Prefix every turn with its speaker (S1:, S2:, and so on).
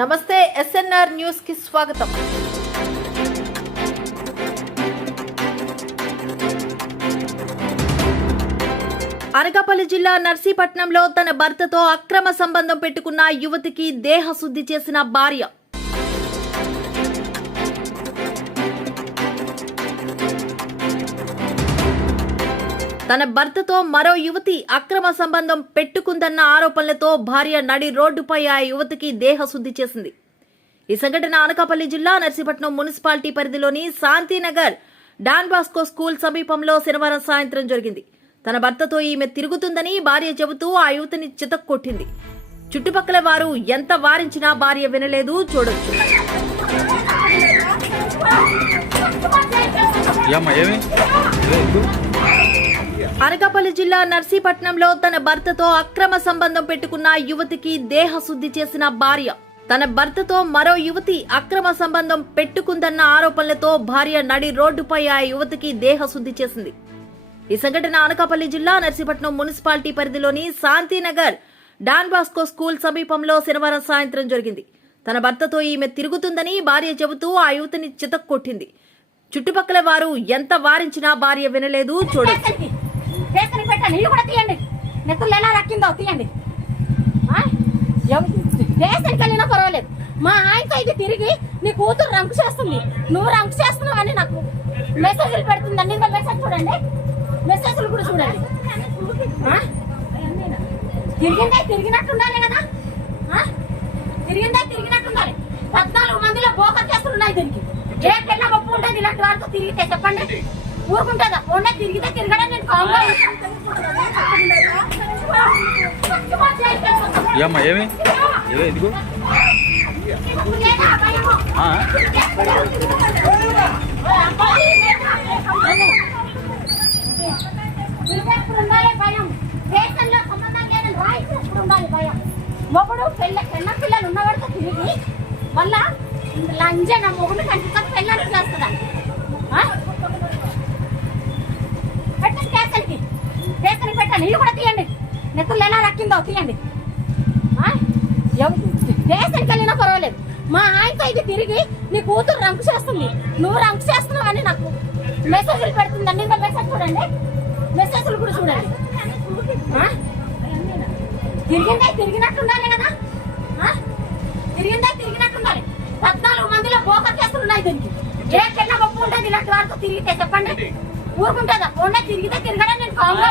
S1: నమస్తే ఎస్ఎన్ఆర్ న్యూస్కి స్వాగతం. అనకాపల్లి జిల్లా నర్సీపట్నంలో తన భర్తతో అక్రమ సంబంధం పెట్టుకున్న యువతికి దేహశుద్ధి చేసిన భార్య. తన భర్తతో మరో యువతి అక్రమ సంబంధం పెట్టుకుందన్న ఆరోపణలతో భార్య నడి రోడ్డుపై ఆ యువతికి దేహశుద్ధి చేసింది. ఈ సంఘటన అనకాపల్లి జిల్లా నర్సీపట్నం మున్సిపాలిటీ పరిధిలోని శాంతినగర్ డాన్ బాస్కో స్కూల్ సమీపంలో శనివారం సాయంత్రం జరిగింది. తన భర్తతో ఈమె తిరుగుతుందని భార్య చెబుతూ ఆ యువతిని చితక్కొట్టింది. చుట్టుపక్కల వారు ఎంత వారించినా భార్య వినలేదు చూడొచ్చు.
S2: ఏమి?
S1: అనకాపల్లి జిల్లా నర్సీపట్నంలో తన భర్తతో అక్రమ సంబంధం పెట్టుకున్న యువతికి దేహశుద్ధి చేసిన భార్య. తన భర్తతో మరో యువతి అక్రమ సంబంధం పెట్టుకుందన్న ఆరోపణలతో భార్య నడి రోడ్డుపై ఆ యువతికి దేహశుద్ధి చేసింది. ఈ సంఘటన అనకాపల్లి జిల్లా నర్సీపట్నం మున్సిపాలిటీ పరిధిలోని శాంతినగర్ డాన్ బాస్కో స్కూల్ సమీపంలో శనివారం సాయంత్రం జరిగింది. తన భర్తతో ఈమె తిరుగుతుందని భార్య చెబుతూ ఆ యువతిని చితక్కొట్టింది. చుట్టుపక్కల వారు ఎంత వారించినా భార్య వినలేదు చూడొచ్చు
S3: తీయండి నీళ్ళు కూడా తీయండి. నెత్తులు ఎలా రక్కిందో తీయండి. ఆ? వెళ్ళినా పర్వాలేదు. మా ఆయనతో ఇది తిరిగి నీ కూతురు రంకు చేస్తుంది. నువ్వు రంకు చేస్తున్నావని నాకు మెసేజ్లు పెడుతుందండి ఇంకా మెసేజ్ చూడండి. మెసేజ్లు కూడా చూడండి. తిరిగిందే తిరిగినట్టు ఉండాలి కదా తిరిగిందే తిరిగినట్టు ఉండాలి పద్నాలుగు మందిలో బోకర్ చేస్తున్నాయి ఉన్నాయి దీనికి. ఏ పిల్ల గొప్ప ఉంటుంది ఇలాంటి వారితో తిరిగితే చెప్పండి. ఊరుకుంటుందా ఉండే తిరిగితే తిరగడం నేను
S2: ఏమ్మా ఏమి? ఎందుకు?
S3: మొగుడు పెళ్ళ పెళ్ళ పిల్లలు ఉన్నవాడితో తిరిగి మళ్ళా లంజన మొగుడు కనిపిస్తే పెళ్ళని చేస్తుందా నీళ్ళు ఇల్లు కూడా తీయండి. నెత్తులు ఎలా రక్కిందో తీయండి. దేశానికి వెళ్ళినా పర్వాలేదు. మా ఆయనతో ఇది తిరిగి నీ కూతురు రంకు చేస్తుంది. నువ్వు రంకు అని నాకు మెసేజ్లు పెడుతుందండి. ఇంకా మెసేజ్ చూడండి. మెసేజ్లు కూడా చూడండి. తిరిగిందే తిరిగినట్టు ఉండాలి కదా తిరిగిందే తిరిగినట్టు ఉండాలి పద్నాలుగు మందిలో బోకర్ కేసులు ఉన్నాయి దీనికి. ఏ చిన్న గొప్ప ఉంటుంది ఇలాంటి వారితో తిరిగితే చెప్పండి. ఊరుకుంటుందా ఉండే తిరిగితే తిరగడం నేను కాంగ్రెస్